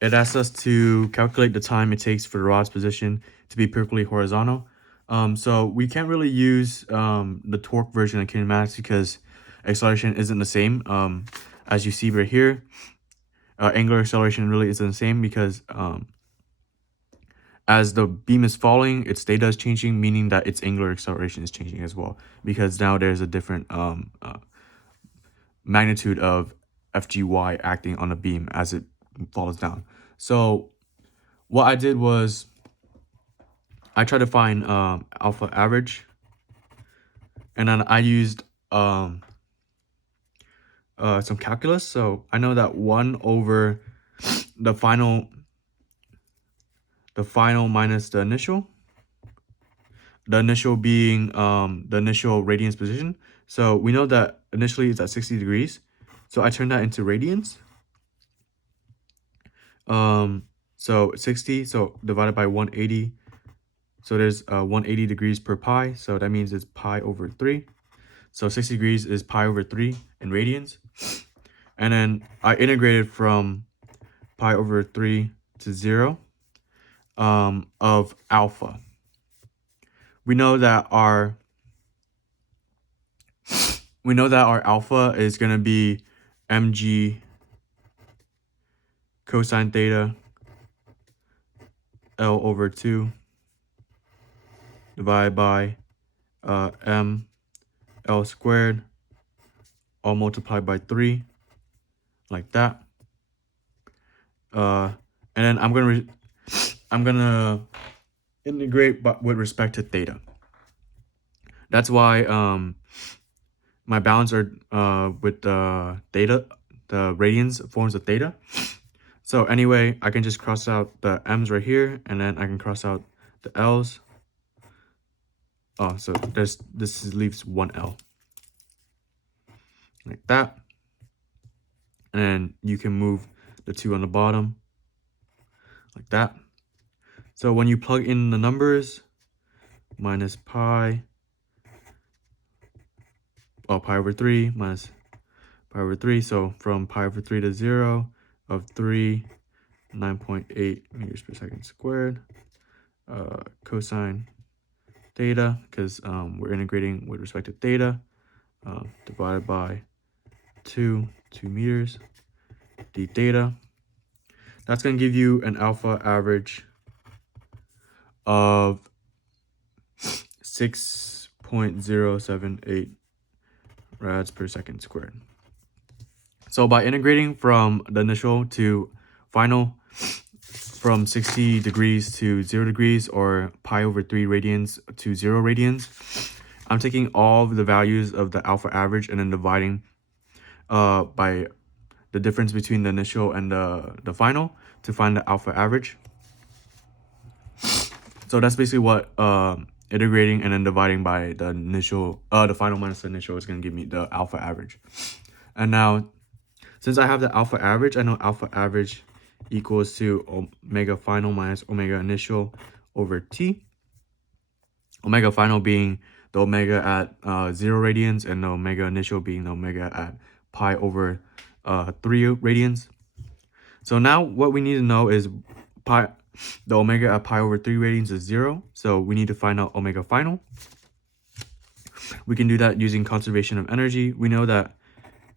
it asks us to calculate the time it takes for the rod's position to be perfectly horizontal. So we can't really use the torque version of kinematics because acceleration isn't the same. As you see right here, angular acceleration really isn't the same because as the beam is falling, its theta is changing, meaning that its angular acceleration is changing as well, because now there's a different magnitude of FGY acting on the beam as it falls down. So what I did was I tried to find alpha average, and then I used some calculus. So I know that 1 over the final minus the initial being the initial radians position. So we know that initially it's at 60 degrees. So I turned that into radians. So 60, so divided by 180. So there's 180 degrees per pi. So that means it's pi over 3. So 60 degrees is pi over 3 in radians. And then I integrated from pi over 3 to 0 of alpha. We know that our alpha is going to be mg cosine theta L over 2 divided by m L squared all multiplied by 3, like that. And then I'm gonna integrate with respect to theta. That's why my bounds are with the theta, the radians forms of theta. So anyway, I can just cross out the m's right here, and then I can cross out the l's. Oh, so this leaves 1 L. Like that. And then you can move the 2 on the bottom like that. So when you plug in the numbers, minus pi, pi over 3 minus pi over 3. So from pi over 3 to 0 of 3, 9.8 meters per second squared, cosine theta, because we're integrating with respect to theta, divided by 2 meters, d theta. That's going to give you an alpha average of 6.078 rads per second squared. So by integrating from the initial to final, from 60 degrees to 0 degrees, or pi over 3 radians to 0 radians, I'm taking all of the values of the alpha average and then dividing by the difference between the initial and the final to find the alpha average. So that's basically what integrating and then dividing by the initial, the final minus the initial is going to give me the alpha average. And now, since I have the alpha average, I know alpha average equals to omega final minus omega initial over t. Omega final being the omega at 0 radians, and the omega initial being the omega at pi over 3 radians. So now what we need to know is the omega at pi over 3 radians is 0. So we need to find out omega final. We can do that using conservation of energy. We know that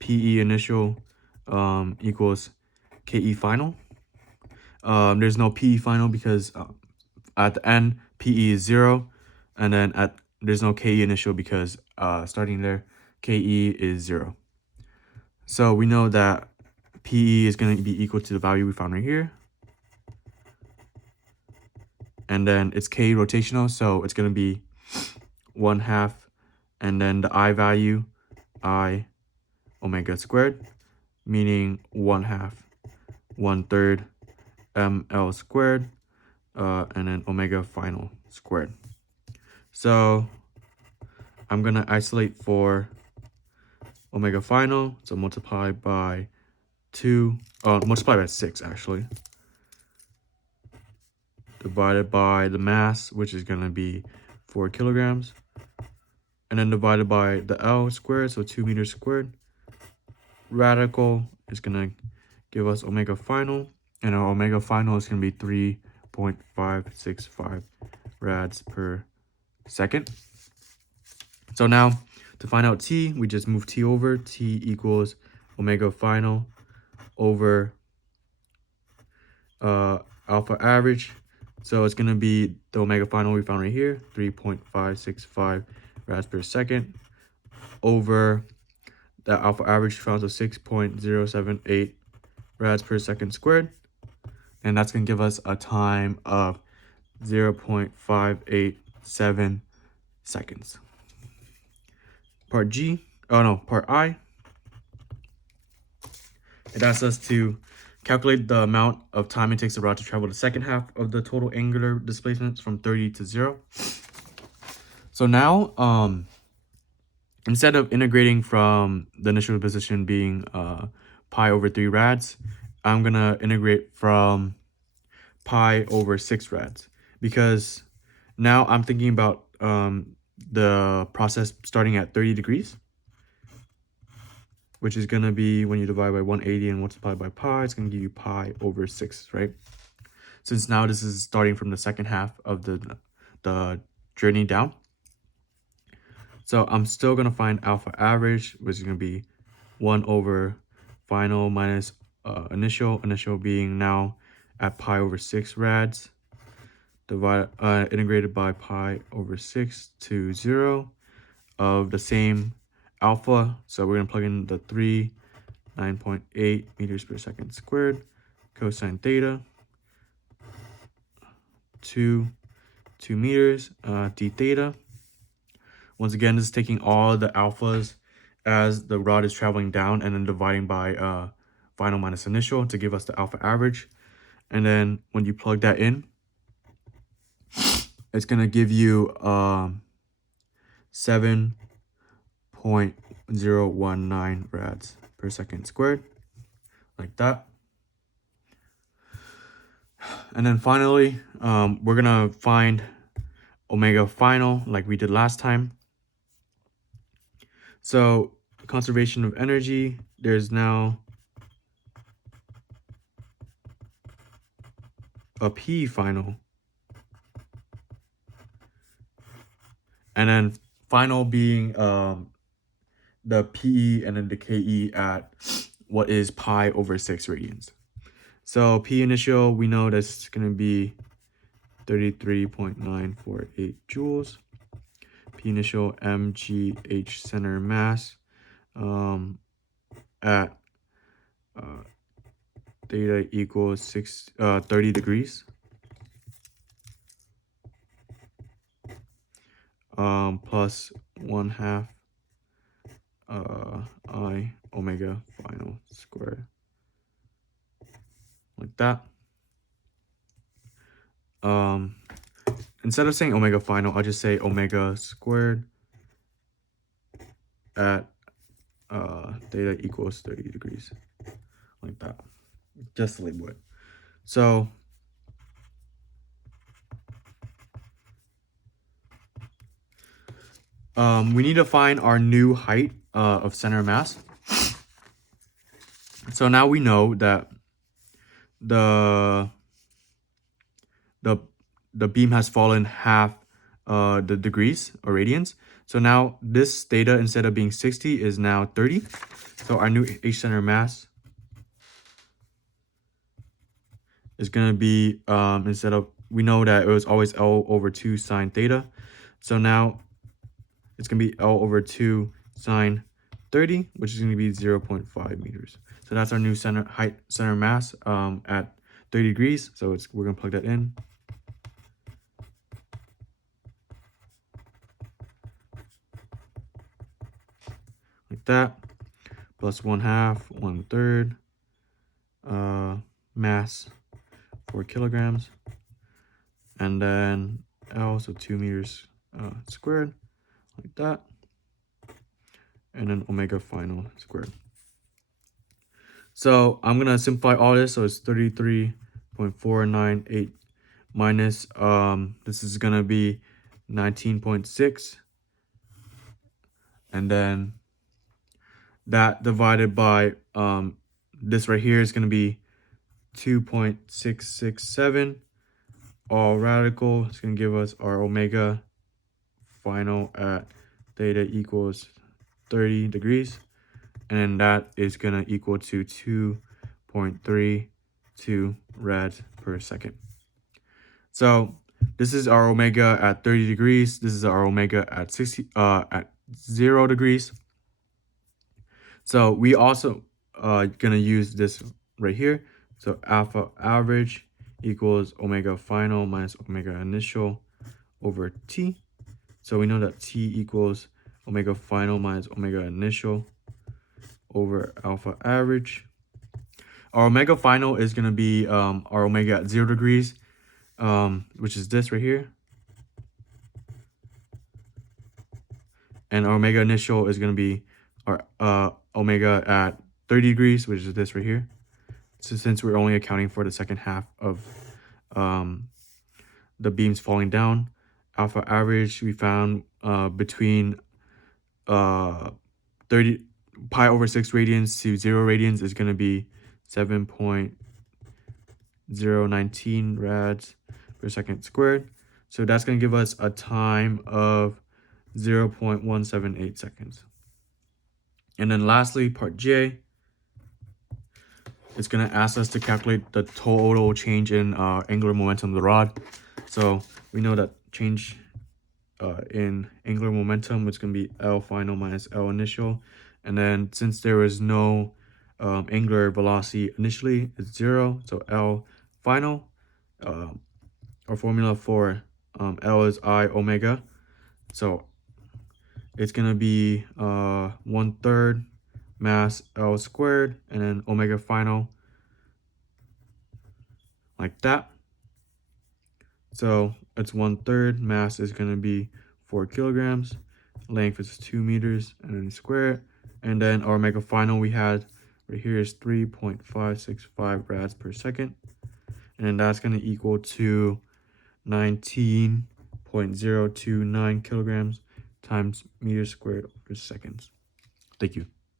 PE initial equals KE final. There's no PE final because at the end PE is 0, and then there's no KE initial because starting there KE is 0. So we know that PE is going to be equal to the value we found right here, and then it's K rotational, so it's going to be 1/2, and then the I value I omega squared, meaning 1/2 1/3 ml squared, and then omega final squared. So I'm gonna isolate for omega final, so multiply by 2, multiply by 6 actually, divided by the mass, which is gonna be 4 kilograms, and then divided by the L squared, so 2 meters squared. Radical is gonna give us omega final, and our omega final is going to be 3.565 rads per second. So now to find out T, we just move T over. T equals omega final over alpha average. So it's going to be the omega final we found right here, 3.565 rads per second over the alpha average we found, so 6.078 rads per second squared. And that's going to give us a time of 0.587 seconds. Part I, it asks us to calculate the amount of time it takes the rod to travel the second half of the total angular displacement from 30 to 0. So now, instead of integrating from the initial position being pi over 3 rads, I'm going to integrate from pi over 6 rads, because now I'm thinking about the process starting at 30 degrees, which is going to be when you divide by 180 and multiply by pi, it's going to give you pi over 6, right? Since now this is starting from the second half of the journey down. So I'm still going to find alpha average, which is going to be 1 over final minus initial being now at pi over 6 rads, integrated by pi over 6 to 0 of the same alpha. So we're going to plug in the 9.8 meters per second squared, cosine theta, 2 meters, d theta. Once again, this is taking all the alphas as the rod is traveling down and then dividing by final minus initial to give us the alpha average. And then when you plug that in, it's going to give you 7.019 rads per second squared, like that. And then finally, we're going to find omega final like we did last time. So conservation of energy, there's now a P final. And then final being the PE and then the KE at what is pi over 6 radians. So P initial, we know that's going to be 33.948 joules. P initial mgh center mass at theta equals 30 degrees. Plus 1/2 I omega final squared, like that. Instead of saying omega final, I'll just say omega squared at theta equals 30 degrees, like that, just to label it. So we need to find our new height of center mass. So now we know that the beam has fallen half the degrees or radians. So now this theta, instead of being 60, is now 30. So our new H center mass is going to be, instead of, we know that it was always L over 2 sine theta. So now it's going to be L over 2 sine 30, which is going to be 0.5 meters. So that's our new center mass at 30 degrees. So we're going to plug that in. Like that, plus 1/2, 1/3 mass 4 kilograms, and then L, so 2 meters squared, like that, and then omega final squared. So I'm gonna simplify all this, so it's 33.498 minus this is gonna be 19.6, and then that divided by this right here is going to be 2.667. All radical is going to give us our omega final at theta equals 30 degrees. And then that is going to equal to 2.32 rads per second. So this is our omega at 30 degrees. This is our omega at 0 degrees. So we also gonna use this right here. So alpha average equals omega final minus omega initial over t. So we know that t equals omega final minus omega initial over alpha average. Our omega final is gonna be our omega at 0 degrees, which is this right here. And our omega initial is gonna be our omega at 30 degrees, which is this right here. So since we're only accounting for the second half of the beams falling down, alpha average we found between 30 pi over 6 radians to 0 radians is going to be 7.019 rads per second squared. So that's going to give us a time of 0.178 seconds. And then lastly, part J, it's going to ask us to calculate the total change in angular momentum of the rod. So we know that change in angular momentum is going to be L final minus L initial. And then since there is no angular velocity initially, it's 0. So L final, our formula for L is I omega. So it's going to be 1/3 mass L squared, and then omega final, like that. So it's 1/3, mass is going to be 4 kilograms, length is 2 meters, and then square it. And then our omega final we had right here is 3.565 rads per second. And then that's going to equal to 19.029 kilograms times meters squared over seconds. Thank you.